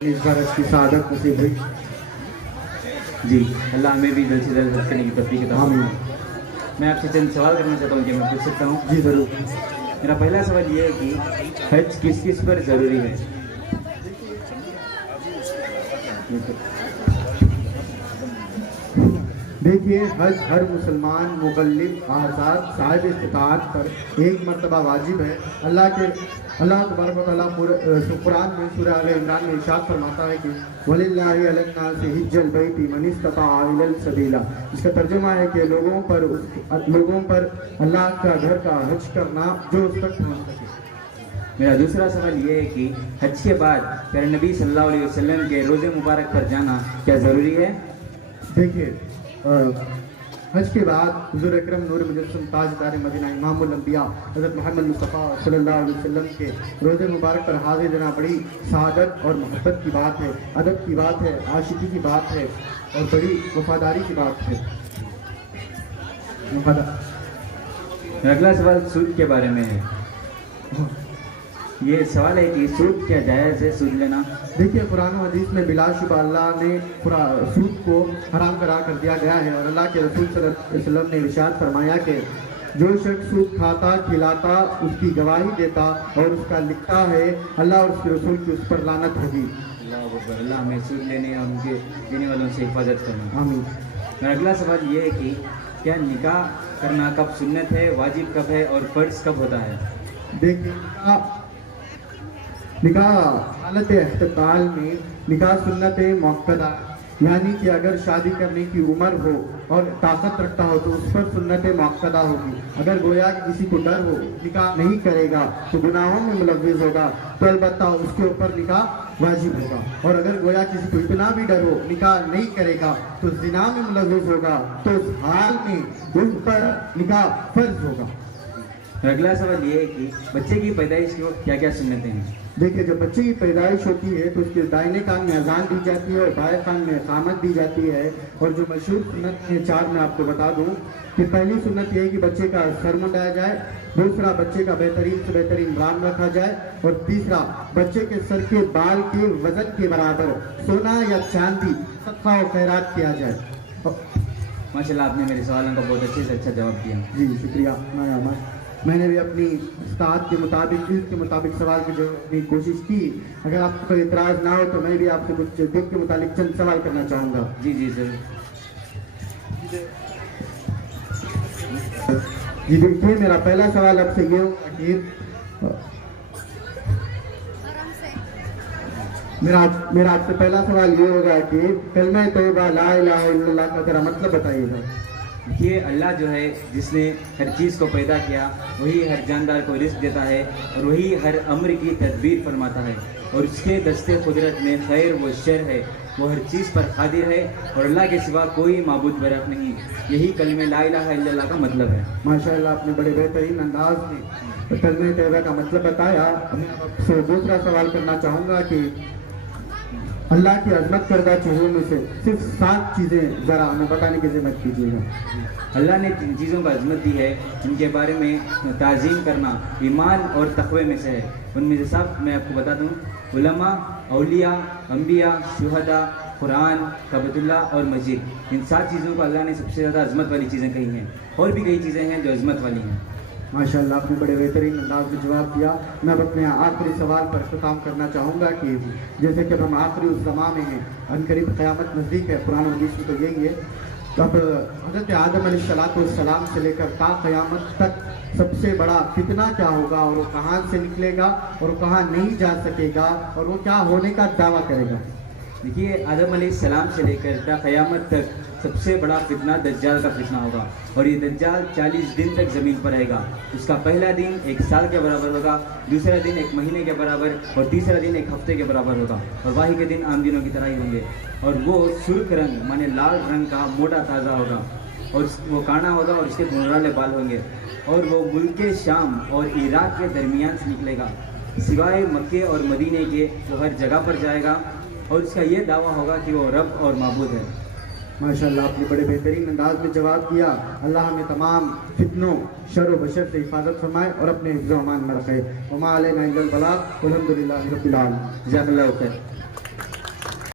इस बार की सआदत नसीब हुई। जी, अल्लाह हमें भी जल्द से जल्द हज करने की तौफीक अता फरमाए। मैं आपसे चंद सवाल करना चाहता हूँ कि मैं पूछ सकता हूँ? जी ज़रूर। मेरा पहला सवाल ये है कि हज किस किस पर ज़रूरी है? देखिए, हज हर मुसलमान मुकल्लिफ आज़ाद साहिब इस्तिताअत पर एक मरतबा वाजिब है। अल्लाह तबारक व तआला कुरान में सूरह आल इमरान में इरशाद फरमाता है कि वलिल्लाहि अलन्नासि हिज्जुल बैति मन इस्तताअ इलैहि सबीला। इसका तर्जुमा है कि लोगों पर अल्लाह का घर का हज करना जो उस तक पहुँच सके। मेरा दूसरा सवाल ये है कि हज के बाद प्यारे नबी सल्लल्लाहु अलैहि वसल्लम के रोज़े मुबारक पर जाना क्या ज़रूरी है? देखिए, हज के बाद हुज़ूर अकरम नूर मुजस्सम ताजदार मदीना इमामुल अंबिया हज़रत मोहम्मद मुस्तफ़ा सल्लल्लाहु अलैहि वसल्लम के रोज़े मुबारक पर हाजिर देना बड़ी सआदत और मोहब्बत की बात है, अदब की बात है, आशिकी की बात है और बड़ी वफादारी की बात है। मेरा अगला सवाल सूद के बारे में है। ये सवाल है कि सूद क्या जायज़ है, सूद लेना? देखिए, कुरान और हदीस में बिलाशुबा अल्लाह ने सूद को हराम करार कर दिया गया है और अल्लाह के रसूल सल्लल्लाहु अलैहि वसल्लम ने इरशाद फरमाया कि जो शख्स सूद खाता, खिलाता, उसकी गवाही देता और उसका लिखता है, अल्लाह और उसके रसूल की उस पर लानत होगी। अल्लाह हमें सूद लेने और उनके देने वालों से हिफाजत करना। आमीन। मेरा अगला सवाल ये है कि क्या निकाह करना कब सुन्नत है, वाजिब कब है और फ़र्ज़ कब होता है? देखिए, निकाह हालत इख्तिताल में निकाह सुन्नत मुअक्कदा, यानी कि अगर शादी करने की उम्र हो और ताकत रखता हो तो उस पर सुन्नत मुअक्कदा होगी। अगर गोया कि किसी को डर हो, निकाह नहीं करेगा तो गुनाहों में मुलव्विस होगा, तो अलबत्ता उसके ऊपर निकाह वाजिब होगा। और अगर गोया किसी को इतना भी डर हो, निकाह नहीं करेगा तो ज़िना में मुलव्विस होगा, तो उस हाल में उस पर निकाह फर्ज होगा। अगला सवाल ये है कि बच्चे की पैदाइश के वक्त क्या क्या सुन्नतें हैं? देखिए, जब बच्चे की पैदाइश होती है तो उसके दाहिने कान में अजान दी जाती है और बाएं कान में इकामत दी जाती है। और जो मशहूर सुन्नत है 4 मैं आपको बता दूं कि पहली सुन्नत ये है कि बच्चे का सर मुंडाया जाए, दूसरा बच्चे का बेहतरीन से बेहतरीन बाल रखा जाए और तीसरा बच्चे के सर के बाल के वजन के बराबर सोना या चांदी सदका और खैरात किया जाए। माशाल्लाह, आपने मेरे सवालों का बहुत अच्छे से अच्छा जवाब दिया। जी शुक्रिया। मैंने भी अपनी उस्ताद के मुताबिक, इल्म के मुताबिक सवाल की जवाब की कोशिश की। अगर आपको कोई इतराज़ ना हो तो मैं भी आपसे कुछ दिल के मुताबिक चंद सवाल करना चाहूँगा। जी जी सर। जी देखिए, मेरा पहला सवाल आपसे ये होगा कि मेरा आपसे पहला सवाल ये होगा कि कलमा तौबा ला इलाहा इल्लल्लाह का ज़रा मतलब बताइएगा। ये अल्लाह जो है जिसने हर चीज़ को पैदा किया, वही हर जानदार को रिस्क देता है और वही हर अम्र की तदबीर फरमाता है और उसके दस्ते कुदरत में खैर व शर है। वो हर चीज़ पर कादिर है और अल्लाह के सिवा कोई माबूद बरक नहीं। यही कलमे ला इलाहा इल्लल्लाह का मतलब है। माशाअल्लाह, आपने बड़े बेहतरीन अंदाज में कलमे तौबा का मतलब बताया। मैं आपसे दूसरा सवाल करना चाहूँगा कि अल्लाह की अज़मत करदा चीज़ों में से सिर्फ 7 चीज़ें ज़रा हमें बताने की ज़िम्मत कीजिएगा। अल्लाह ने 3 चीज़ों का अज़मत दी है, इनके बारे में ताज़ीम करना ईमान और तक़वे में से है। उनमें से सब मैं आपको बता दूँ, उलमा, औलिया, अंबिया, शुहदा, कुरान, कबतुल्लाह और मस्जिद। इन 7 चीज़ों को अल्लाह ने सबसे ज़्यादा अज़मत वाली चीज़ें कही हैं और भी कई चीज़ें हैं जो अज़मत वाली हैं। माशाअल्लाह, आपने बड़े बेहतरीन अंदाज में जवाब दिया। मैं अब अपने आखिरी सवाल पर ख़त्म करना चाहूँगा कि जैसे कि अब हम आखिरी उस ज़माने में हैं, अनकरीब क़यामत नज़दीक है, कुरान और हदीस में तो यही है। तब हज़रत आदम अलैहिस्सलाम से लेकर ता क़यामत तक सबसे बड़ा फितना क्या होगा और वो कहाँ से निकलेगा और वो कहाँ नहीं जा सकेगा और वो क्या होने का दावा करेगा? देखिए, आदम अलैहिस्सलाम से लेकर ता क़यामत तक सबसे बड़ा फितना दज्जाल का फितना होगा और ये दज्जाल 40 दिन तक ज़मीन पर रहेगा। उसका पहला दिन 1 साल के बराबर होगा, दूसरा दिन 1 महीने के बराबर और तीसरा दिन 1 हफ्ते के बराबर होगा और बाकी के दिन आम दिनों की तरह ही होंगे। और वो सुर्ख रंग माने लाल रंग का मोटा ताज़ा होगा और वो काना होगा और उसके घुंघराले बाल होंगे और वो मुल्क शाम और इराक के दरमियान से निकलेगा। सिवाय मक्के और मदीने के वो हर जगह पर जाएगा और उसका ये दावा होगा कि वो रब और माबूद है। माशाअल्लाह, आपने बड़े बेहतरीन अंदाज में जवाब दिया। अल्लाह हमें तमाम फितनों, शर व बशर से हिफाजत फरमाए और अपने हिफ्ज़-ओ-अमान में रखे। वमा अलैना इल्लल बलाग, वल्हम्दुलिल्लाहि रब्बिल आलमीन। जज़ाकल्लाहु खैर।